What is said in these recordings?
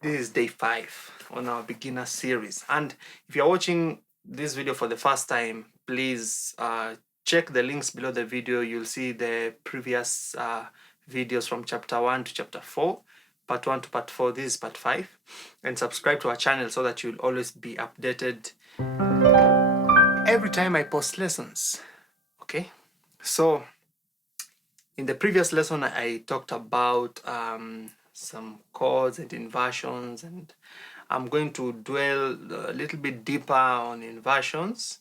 This is day 5 on our beginner series, and if you're watching this video for the first time, please check the links below the video. You'll see the previous videos from chapter 1 to chapter 4, part 1 to part 4. This is part 5, and subscribe to our channel so that you'll always be updated every time I post lessons. Okay, so in the previous lesson I talked about some chords and inversions, and I'm going to dwell a little bit deeper on inversions,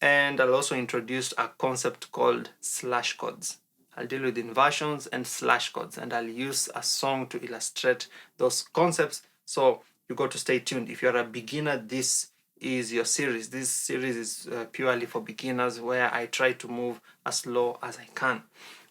and I'll also introduce a concept called slash chords. I'll deal with inversions and slash chords, and I'll use a song to illustrate those concepts, so you got to stay tuned. If you're a beginner, this is your series. This series is purely for beginners, where I try to move as slow as I can.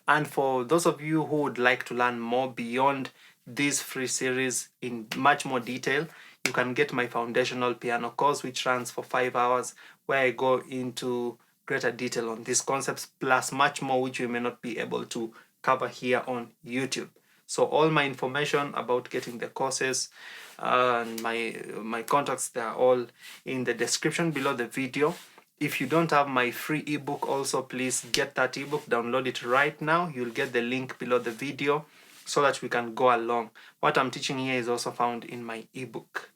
And for those of you who would like to learn more beyond this free series in much more detail, you can get my foundational piano course, which runs for 5 hours, where I go into greater detail on these concepts, plus much more which we may not be able to cover here on YouTube. So all my information about getting the courses and my contacts, they are all in the description below the video. If you don't have my free ebook also, please get that ebook, download it right now. You'll get the link below the video so that we can go along. What I'm teaching here is also found in my ebook.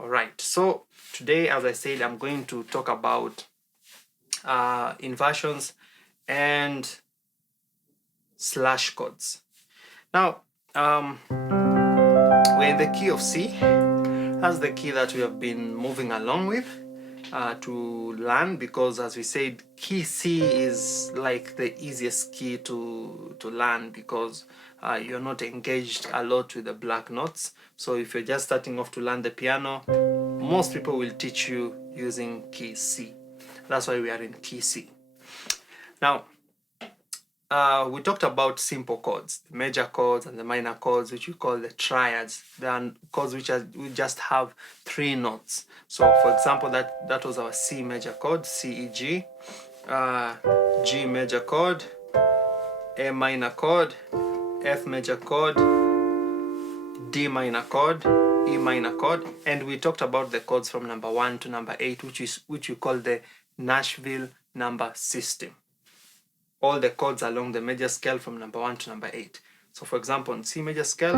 All right, so today, as I said, I'm going to talk about inversions and slash chords. Now, we're in the key of C. That's the key that we have been moving along with to learn, because as we said, key C is like the easiest key to learn, because you're not engaged a lot with the black notes. So if you're just starting off to learn the piano, most people will teach you using key C. That's why we are in key C. Now, we talked about simple chords, the major chords and the minor chords, which we call the triads. They are chords which we just have 3 notes. So for example, that was our C major chord, C, E, G, G major chord, A minor chord, F major chord, D minor chord, E minor chord, and we talked about the chords from number 1 to number 8, which we call the Nashville number system. All the chords along the major scale from number 1 to number 8. So for example, on C major scale,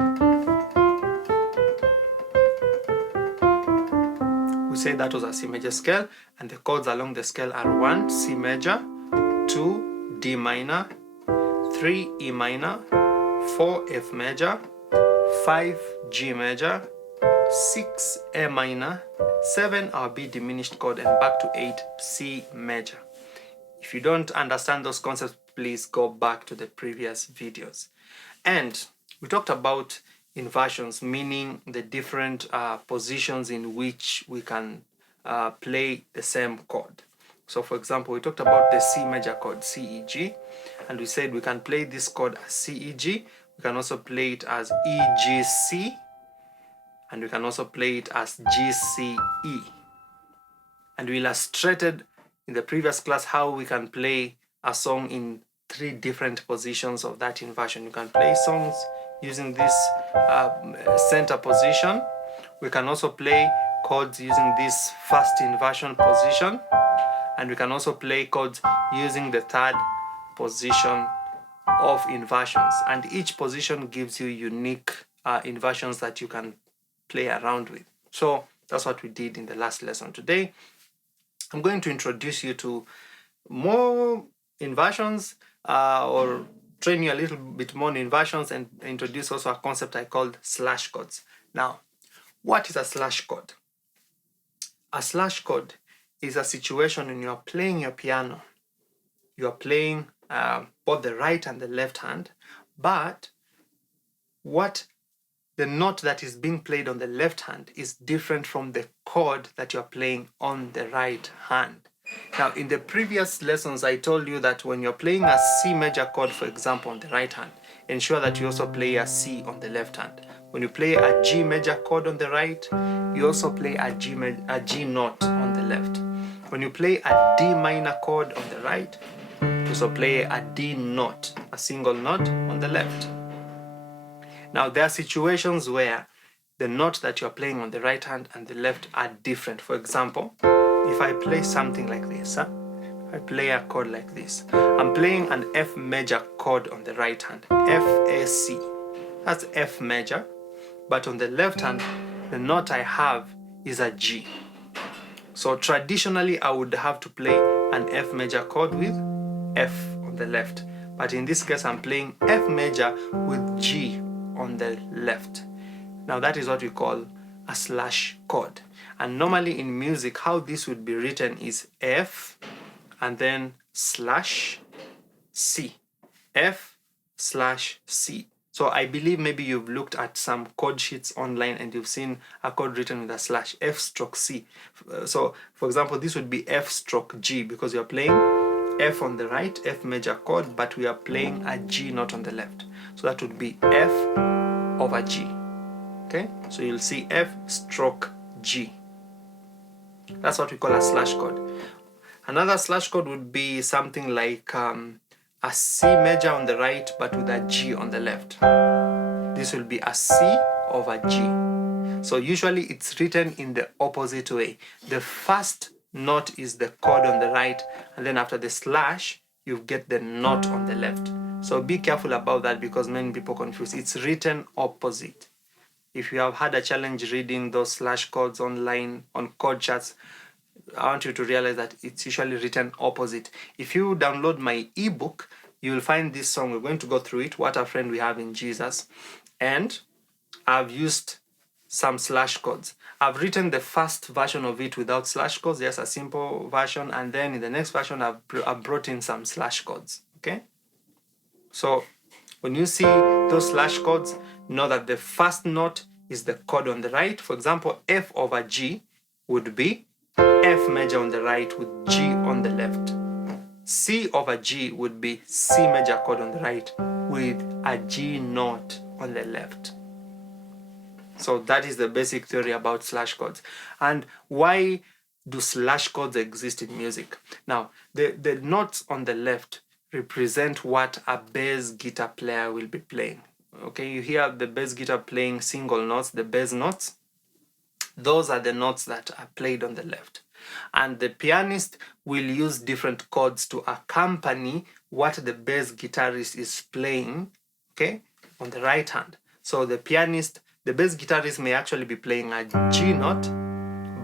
we say that was a C major scale, and the chords along the scale are 1 C major, 2 D minor, 3 E minor, 4 F major, 5 G major, 6 A minor, 7 our B diminished chord, and back to 8 C major. If you don't understand those concepts, please go back to the previous videos. And we talked about inversions, meaning the different positions in which we can play the same chord. So for example, we talked about the C major chord, C, E, G, and we said we can play this chord as C, E, G. We can also play it as E, G, C, and we can also play it as G, C, E. And we illustrated in the previous class how we can play a song in 3 different positions of that inversion. You can play songs using this center position. We can also play chords using this first inversion position, and we can also play chords using the 3rd position of inversions, and each position gives you unique inversions that you can play around with. So that's what we did in the last lesson. Today I'm going to introduce you to more inversions, or train you a little bit more in inversions, and introduce also a concept I called slash chords. Now, what is a slash chord? A slash chord is a situation when you are playing your piano. You are playing both the right and the left hand, but the note that is being played on the left hand is different from the chord that you're playing on the right hand. Now, in the previous lessons, I told you that when you're playing a C major chord, for example, on the right hand, ensure that you also play a C on the left hand. When you play a G major chord on the right, you also play a G note on the left. When you play a D minor chord on the right, you also play a D note, a single note on the left. Now, there are situations where the note that you're playing on the right hand and the left are different. For example, if I play something like this, I play a chord like this. I'm playing an F major chord on the right hand, F, A, C. That's F major. But on the left hand, the note I have is a G. So traditionally, I would have to play an F major chord with F on the left. But in this case, I'm playing F major with G on the left. Now that is what we call a slash chord. And normally in music, how this would be written is F and then slash C. F slash C. So I believe maybe you've looked at some chord sheets online and you've seen a chord written with a slash, F stroke C. So for example, this would be F stroke G because you're playing F on the right, F major chord, but we are playing a G note on the left. So that would be F over G. Okay, so you'll see F stroke G. That's what we call a slash chord. Another slash chord would be something like a C major on the right but with a G on the left. This will be a C over G. So usually it's written in the opposite way. The first note is the chord on the right, and then after the slash you get the note on the left. So be careful about that because many people confuse. It's written opposite. If you have had a challenge reading those slash chords online on chord charts, I want you to realize that it's usually written opposite. If you download my ebook, you will find this song. We're going to go through it, What a Friend We Have in Jesus. And I've used some slash chords. I've written the first version of it without slash chords, just a simple version. And then in the next version, I've brought in some slash chords. Okay? So when you see those slash chords, know that the first note is the chord on the right. For example, F over G would be F major on the right with G on the left. C over G would be C major chord on the right with a G note on the left. So that is the basic theory about slash chords. And why do slash chords exist in music? Now, the notes on the left represent what a bass guitar player will be playing. Okay, you hear the bass guitar playing single notes, the bass notes. Those are the notes that are played on the left. And the pianist will use different chords to accompany what the bass guitarist is playing, okay, on the right hand. So the bass guitarist may actually be playing a G note,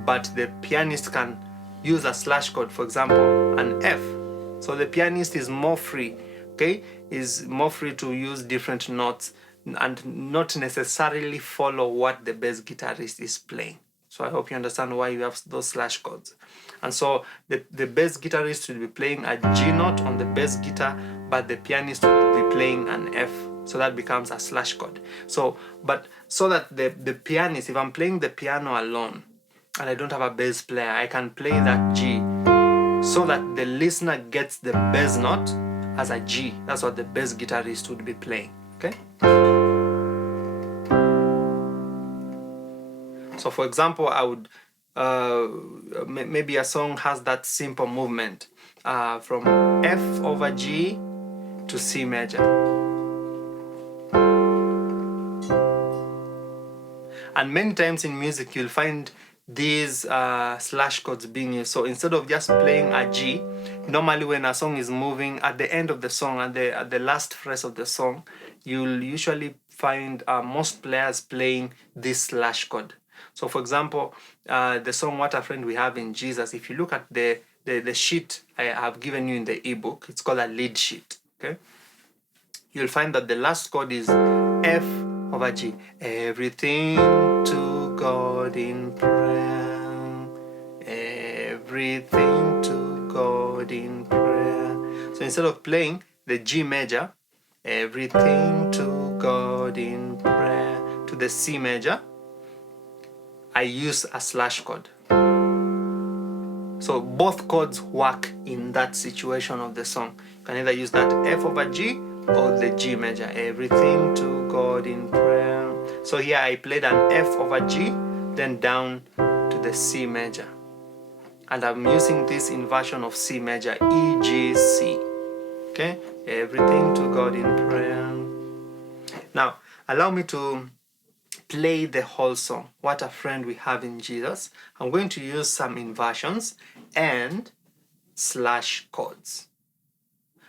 but the pianist can use a slash chord, for example, an F. So the pianist is more free, okay, is more free to use different notes and not necessarily follow what the bass guitarist is playing. So I hope you understand why you have those slash chords. And so the bass guitarist will be playing a G note on the bass guitar, but the pianist will be playing an F. So that becomes a slash chord. So that the pianist, if I'm playing the piano alone and I don't have a bass player, I can play that G so that the listener gets the bass note as a G. That's what the bass guitarist would be playing. Okay? So for example, I would maybe a song has that simple movement from F over G to C major. And many times in music, you'll find these slash chords being used. So instead of just playing a G, normally when a song is moving, at the end of the song, at the last phrase of the song, you'll usually find most players playing this slash chord. So for example, the song What a Friend We Have in Jesus, if you look at the sheet I have given you in the ebook, it's called a lead sheet. Okay, you'll find that the last chord is F over G. Everything to God in prayer. Everything to God in prayer. So instead of playing the G major, everything to God in prayer, to the C major, I use a slash chord. So both chords work in that situation of the song. You can either use that F over G or the G major. Everything to God in prayer. So here I played an F over G, then down to the C major. And I'm using this inversion of C major, E, G, C. Okay? Everything to God in prayer. Now, allow me to play the whole song, What a Friend We Have in Jesus. I'm going to use some inversions and slash chords.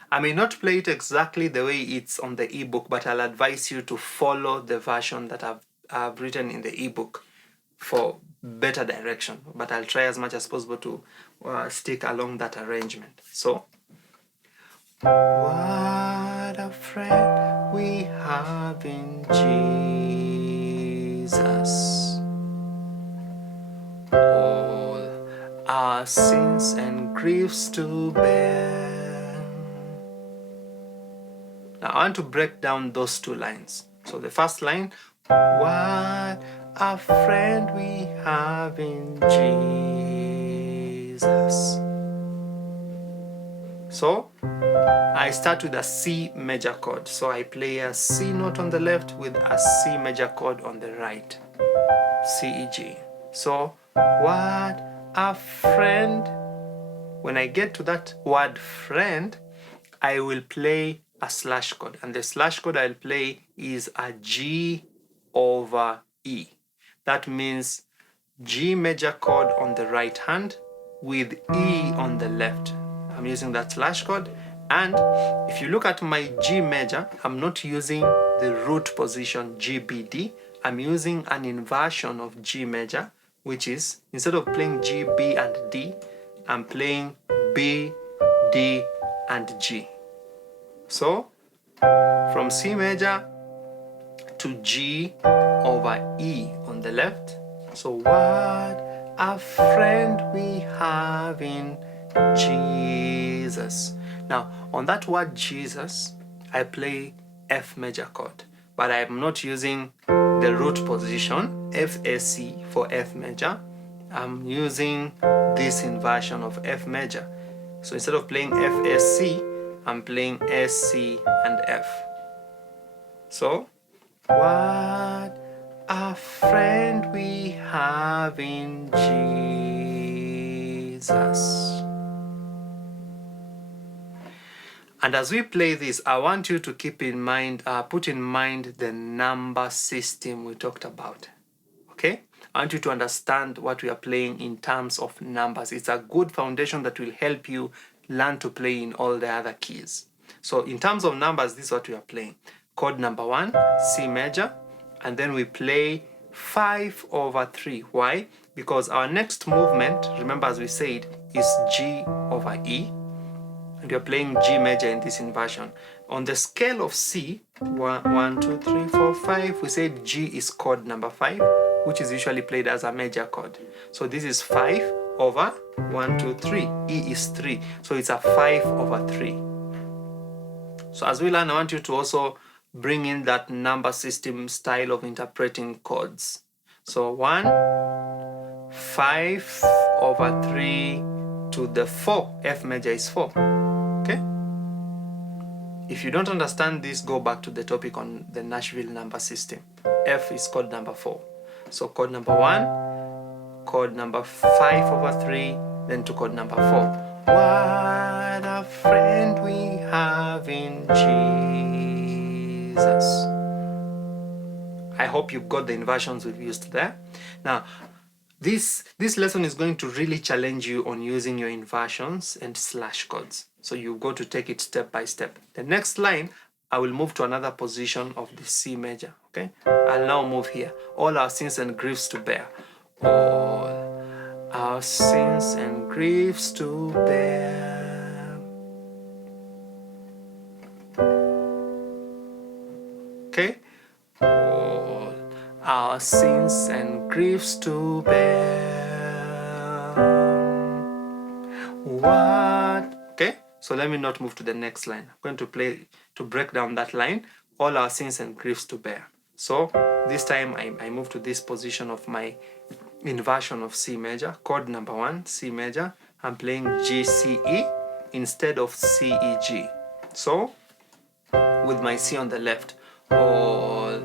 I may not play it exactly the way it's on the ebook, but I'll advise you to follow the version that I've written in the ebook for better direction. But I'll try as much as possible to stick along that arrangement. So, what a friend we have in Jesus. All our sins and griefs to bear. Now I want to break down those two lines. So the first line, what a friend we have in Jesus. So I start with a C major chord. So I play a C note on the left with a C major chord on the right. C, E, G. So, what a friend. When I get to that word friend, I will play a slash chord. And the slash chord I'll play is a G over E. That means G major chord on the right hand with E on the left. I'm using that slash chord. And if you look at my G major, I'm not using the root position G, B, D. I'm using an inversion of G major, which is, instead of playing G, B, and D, I'm playing B, D, and G. So, from C major to G over E on the left. So, what a friend we have in Jesus. Now, on that word Jesus, I play F major chord, but I'm not using the root position, F, A, C for F major. I'm using this inversion of F major. So instead of playing F, A, C, I'm playing S, C, and F. So, what a friend we have in Jesus. And as we play this, I want you to keep in mind, put in mind the number system we talked about. Okay? I want you to understand what we are playing in terms of numbers. It's a good foundation that will help you learn to play in all the other keys. So in terms of numbers, this is what we are playing. Chord number 1, C major, and then we play 5 over 3. Why? Because our next movement, remember as we said, is G over E. And you're playing G major in this inversion. On the scale of C, 1, 2, 3, 4, 5, we said G is chord number 5, which is usually played as a major chord. So this is 5 over 1, 2, 3. E is 3. So it's a 5 over 3. So as we learn, I want you to also bring in that number system style of interpreting chords. So 1, 5 over 3 to the 4. F major is 4. Okay? If you don't understand this, go back to the topic on the Nashville number system. F is chord number 4. So chord number 1, chord number 5 over 3, then to chord number 4. What a friend we have in Jesus. I hope you've got the inversions we've used there. Now, this lesson is going to really challenge you on using your inversions and slash chords. So you've got to take it step by step. The next line, I will move to another position of the C major. Okay? I'll now move here. All our sins and griefs to bear. All our sins and griefs to bear. Okay? All our sins and griefs to bear. What? Okay? So let me not move to the next line. I'm going to play to break down that line. All our sins and griefs to bear. So this time I move to this position of my inversion of C major. Chord number 1, C major. I'm playing G, C, E instead of C, E, G. So with my C on the left. All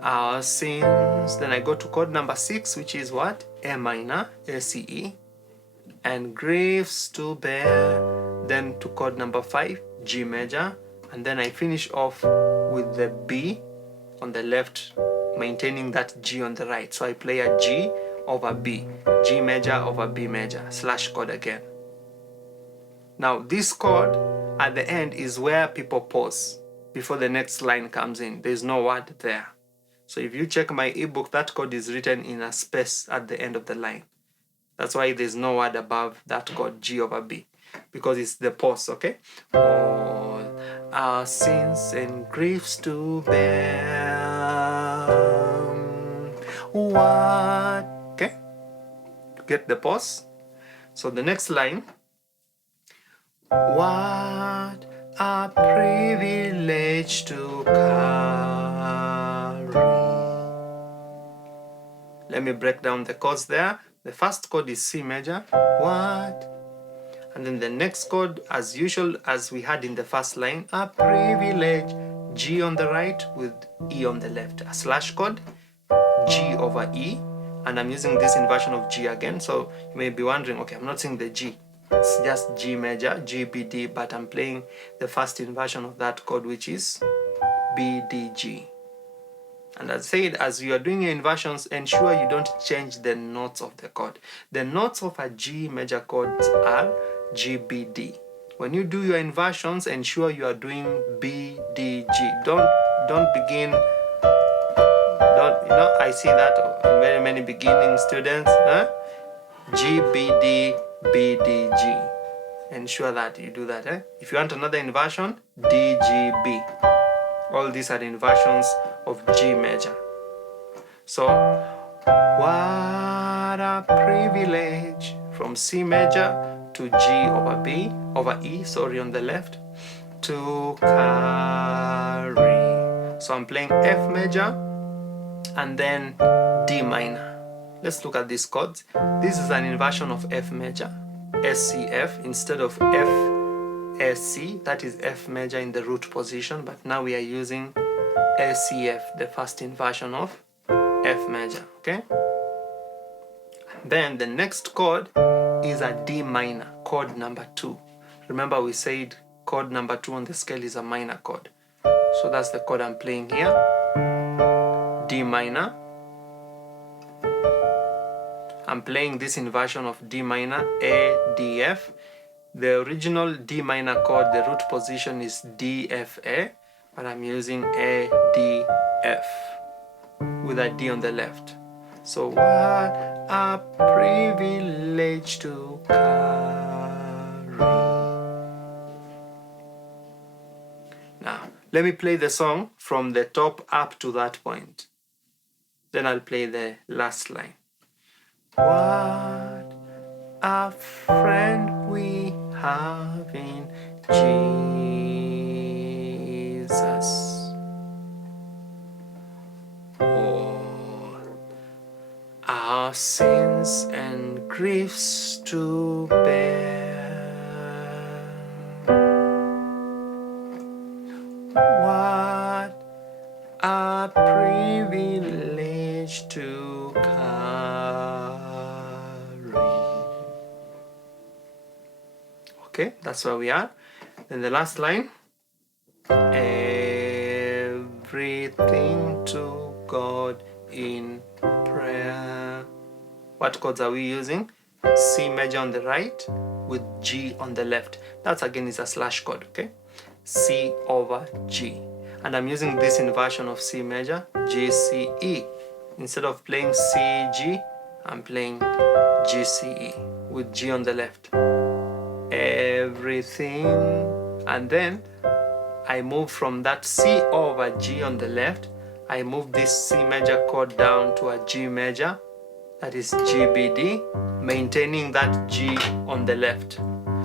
our sins. Then I go to chord number 6, which is what? A minor, A, C, E. And griefs to bear. Then to chord number 5, G major. And then I finish off with the B on the left maintaining that G on the right. So I play a G over B, G major over B major, slash chord again. Now this chord at the end is where people pause before the next line comes in. There's no word there. So if you check my ebook, that chord is written in a space at the end of the line. That's why there's no word above that chord, G over B, because it's the pause, okay? All our sins and griefs to bear. What? Okay? Get the pause? So the next line, what a privilege to carry. Let me break down the chords there. The first chord is C major, what? And then the next chord, as usual, as we had in the first line, a privilege, G on the right with E on the left, a slash chord, G over E, and I'm using this inversion of G again, so you may be wondering, okay, I'm not saying the G, it's just G major, G, B, D, but I'm playing the first inversion of that chord, which is B, D, G. And as I said, as you are doing your inversions, ensure you don't change the notes of the chord. The notes of a G major chord are G, B, D. When you do your inversions, ensure you are doing B, D, G. Don't begin. I see that in very many beginning students. G, B, D, B, D, G. Ensure that you do that. If you want another inversion, D, G, B. All these are inversions of G major. So, what a privilege from C major to G over B, over E, sorry, on the left, to carry. So I'm playing F major and then D minor. Let's look at these chords. This is an inversion of F major, S, C, F, instead of F, S, C, that is F major in the root position, but now we are using S, C, F, the first inversion of F major, okay? Then the next chord is a D minor, chord number 2. Remember we said chord number 2 on the scale is a minor chord. So that's the chord I'm playing here, D minor. I'm playing this inversion of D minor, A, D, F. The original D minor chord, the root position is D, F, A, but I'm using A, D, F with a D on the left. So what a privilege to carry. Now, let me play the song from the top up to that point. Then I'll play the last line. What a friend we have in Jesus. All our sins and griefs to bear. What a privilege to carry. Okay, that's where we are. Then the last line. Everything to God in prayer. What chords are we using? C major on the right with G on the left. That again is a slash chord, okay? C over G. And I'm using this inversion of C major, G, C, E. Instead of playing C, G, I'm playing G, C, E with G on the left. Everything. And then I move from that C over G on the left, I move this C major chord down to a G major, that is G, B, D, maintaining that G on the left.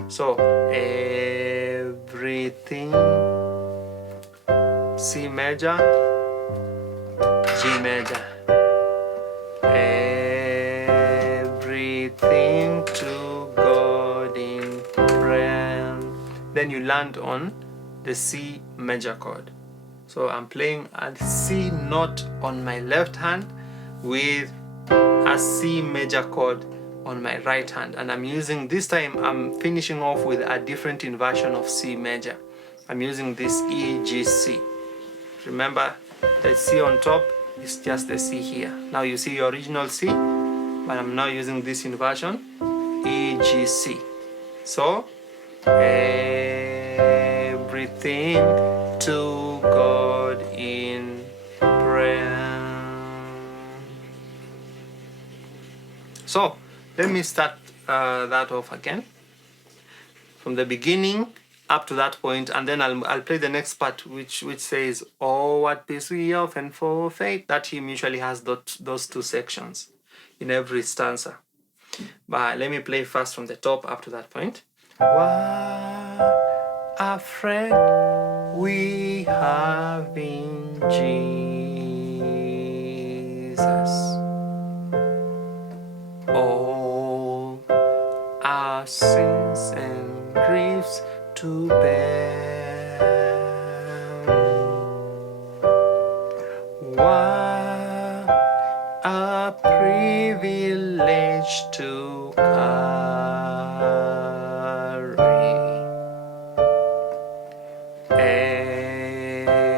So, everything, C major, G major. Everything to God in prayer. Then you land on the C major chord. So I'm playing a C note on my left hand with a C major chord on my right hand, and I'm using, this time I'm finishing off with a different inversion of C major. I'm using this E, G, C. Remember the C on top It's just the C here. Now you see your original C, but I'm now using this inversion, E, G, C. So, everything to God in prayer. So, let me start that off again from the beginning up to that point, and then I'll play the next part, which says, "Oh, what peace we often forfeit." That hymn usually has those two sections in every stanza. But let me play first from the top up to that point. What a friend we have in Jesus. All our sins and griefs to bear. What a privilege to carry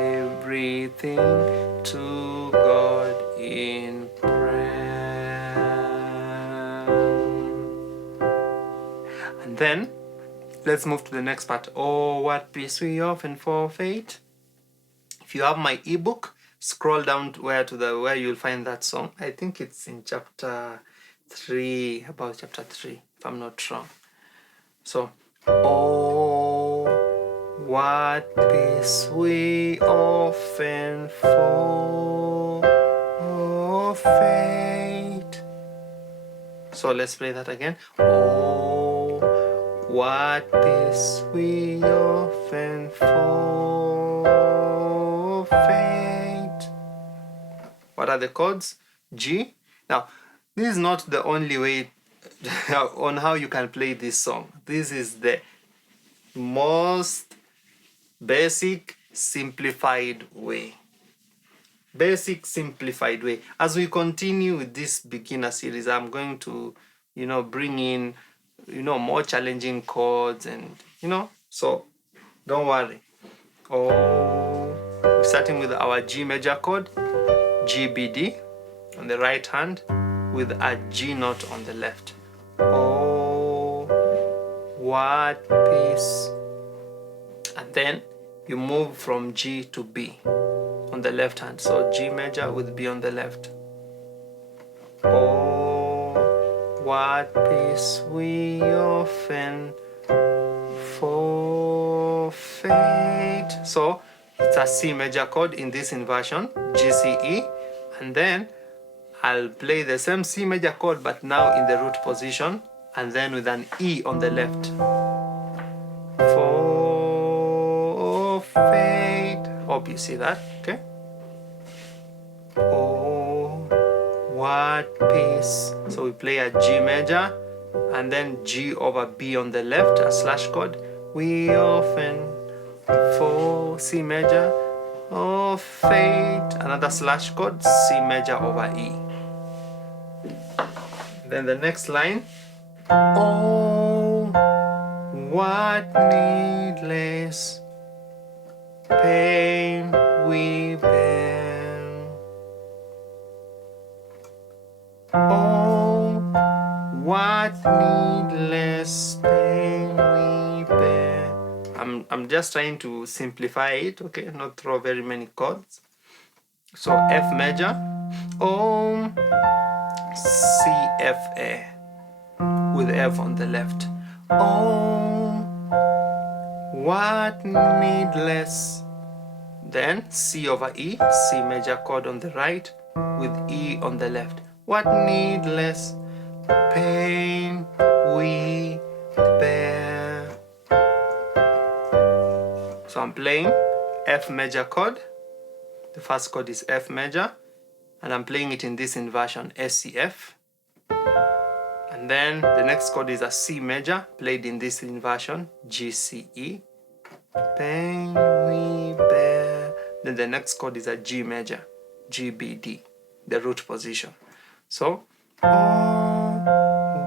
everything to God in prayer. And then let's move to the next part. Oh, what peace we often forfeit. If you have my ebook, scroll down to where you'll find that song. I think it's in chapter 3, about chapter 3, if I'm not wrong. So, oh, what peace we often forfeit. So let's play that again. Oh, what peace we often forfeit. What are the chords? G. Now, this is not the only way on how you can play this song. This is the most basic, simplified way. Basic, simplified way. As we continue with this beginner series, I'm going to, bring in, more challenging chords and, so don't worry. Oh, we're starting with our G major chord, G, B, D on the right hand with a G note on the left. Oh, what peace. And then you move from G to B on the left hand. So G major with B on the left. Oh, what peace we often forfeit. So it's a C major chord in this inversion, G, C, E, and then I'll play the same C major chord but now in the root position and then with an E on the left. Forfeit. Hope you see that, okay? Oh, what peace. So we play a G major and then G over B on the left, a slash chord. We often C major, fate, another slash chord, C major over E. Then the next line, oh, what needless pain we bear. Oh, what needless pain we bear. I'm just trying to simplify it, okay, not throw very many chords. So F major, oh, C, F, A with F on the left. Oh, what needless. Then C over E, C major chord on the right with E on the left. What needless pain we bear. So I'm playing F major chord. The first chord is F major, and I'm playing it in this inversion, SCF. And then the next chord is a C major, played in this inversion, GCE. Pain we bear. Then the next chord is a G major, GBD, the root position. So, oh,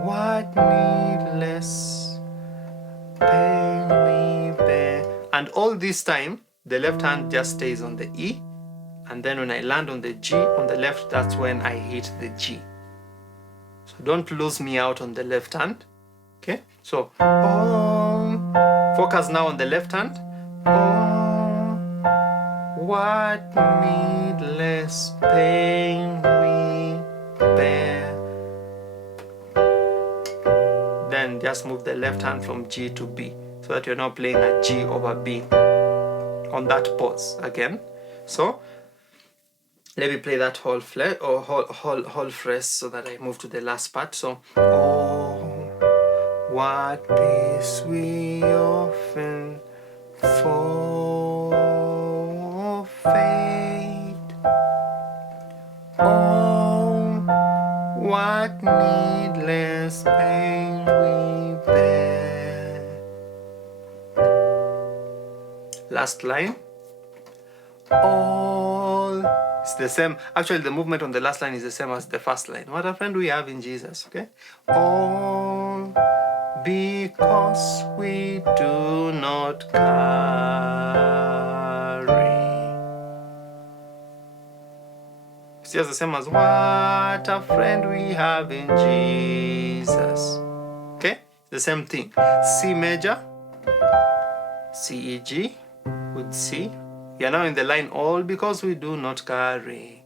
what needless pain we bear. And all this time, the left hand just stays on the E, and then when I land on the G on the left, that's when I hit the G. So don't lose me out on the left hand. Okay, so focus now on the left hand. Oh, what needless pain we bear. Then just move the left hand from G to B, so that you're not playing a G over B on that pause again. So let me play that whole phrase so that I move to the last part. So, oh, what peace we often forfeit. Oh, what needless pain we bear. Last line. All, it's the same. Actually, the movement on the last line is the same as the first line. What a friend we have in Jesus, okay? All because we do not carry. It's just the same as what a friend we have in Jesus. Okay? The same thing. C major, C, E, G with C. You're now in the line, all because we do not carry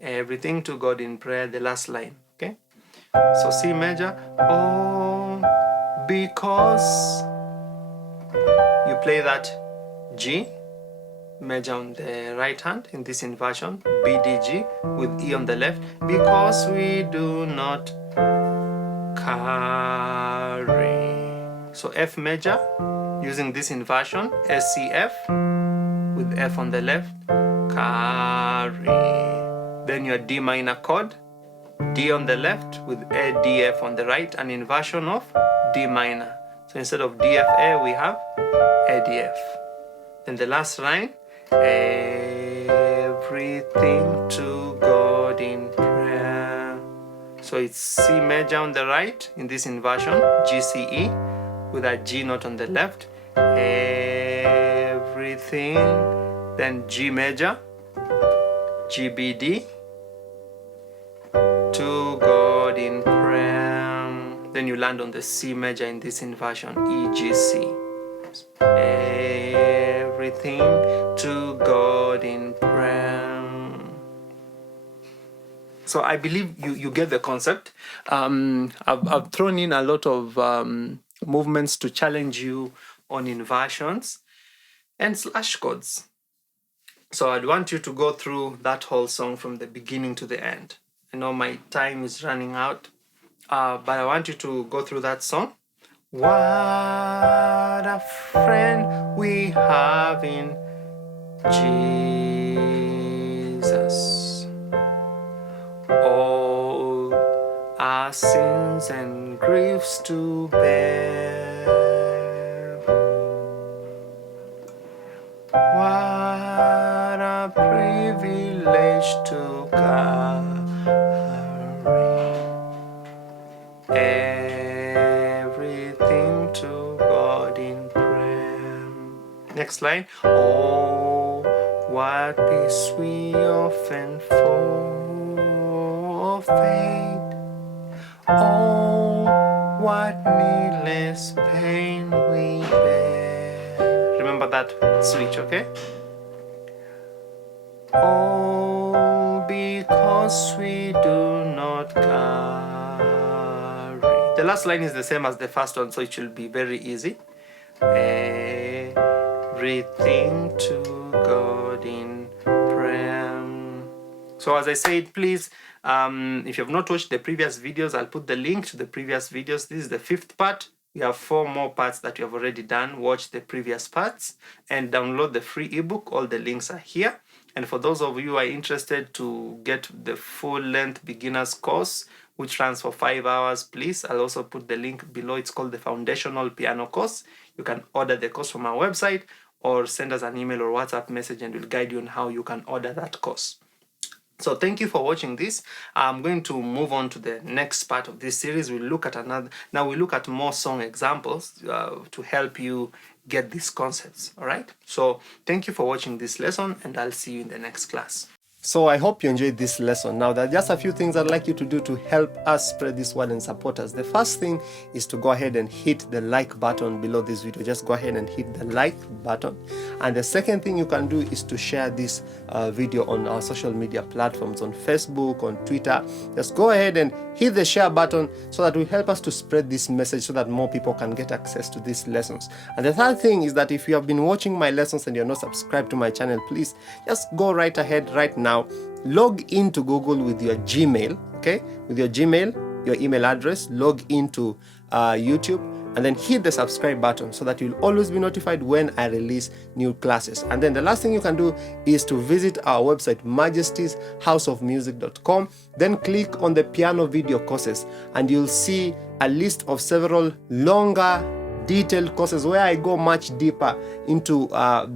everything to God in prayer, the last line. Okay? So C major, oh, because you play that G major on the right hand in this inversion, B, D, G with E on the left, because we do not carry. So F major using this inversion, S, C, F with F on the left, carry. Then your D minor chord, D on the left with A, D, F on the right, an inversion of D minor. So instead of D, F, A, we have A, D, F. Then the last line, everything to God in prayer. So it's C major on the right in this inversion, G, C, E with a G note on the left, everything, then G major, G, B, D, to God in prayer. Then you land on the C major in this inversion, E, G, C. Everything to God in prayer. So I believe you get the concept. I've thrown in a lot of movements to challenge you on inversions and slash chords. So I'd want you to go through that whole song from the beginning to the end. I know my time is running out, but I want you to go through that song. What a friend we have in Jesus. All our sins and griefs to bear. What a privilege to carry everything to God in prayer. Next line. Oh, what peace we often forfeit. Oh, what needless pain we bear. Remember that switch, okay? Oh, because we do not carry. The last line is the same as the first one, so it will be very easy. Everything to God in prayer. So as I said, please, if you have not watched the previous videos, I'll put the link to the previous videos. This is the 5th part. We have 4 more parts that you have already done. Watch the previous parts and download the free ebook. All the links are here. And for those of you who are interested to get the full-length beginner's course, which runs for 5 hours, please, I'll also put the link below. It's called the Foundational Piano Course. You can order the course from our website or send us an email or WhatsApp message and we'll guide you on how you can order that course. So thank you for watching this. I'm going to move on to the next part of this series. We'll look at we look at more song examples to help you get these concepts. All right, so thank you for watching this lesson, and I'll see you in the next class. So I hope you enjoyed this lesson. Now, there are just a few things I'd like you to do to help us spread this word and support us. The first thing is to go ahead and hit the like button below this video. Just go ahead and hit the like button. And the second thing you can do is to share this video on our social media platforms, on Facebook, on Twitter. Just go ahead and hit the share button so that will help us to spread this message so that more people can get access to these lessons. And the third thing is that if you have been watching my lessons and you're not subscribed to my channel, please just go right ahead right now. Log into Google with your Gmail, okay? With your Gmail, your email address, log into YouTube, and then hit the subscribe button so that you'll always be notified when I release new classes. And then the last thing you can do is to visit our website, MAJESTY'S Then click on the piano video courses, and you'll see a list of several longer detailed courses where I go much deeper into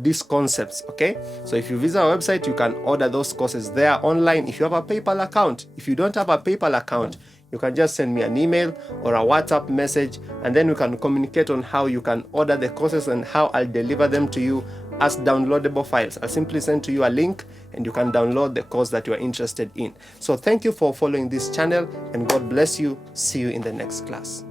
these concepts. Okay, so if you visit our website, you can order those courses there online if you have a PayPal account. If you don't have a PayPal account, you can just send me an email or a WhatsApp message, and then we can communicate on how you can order the courses and how I'll deliver them to you as downloadable files. I'll simply send to you a link and you can download the course that you are interested in. So thank you for following this channel, and God bless you. See you in the next class.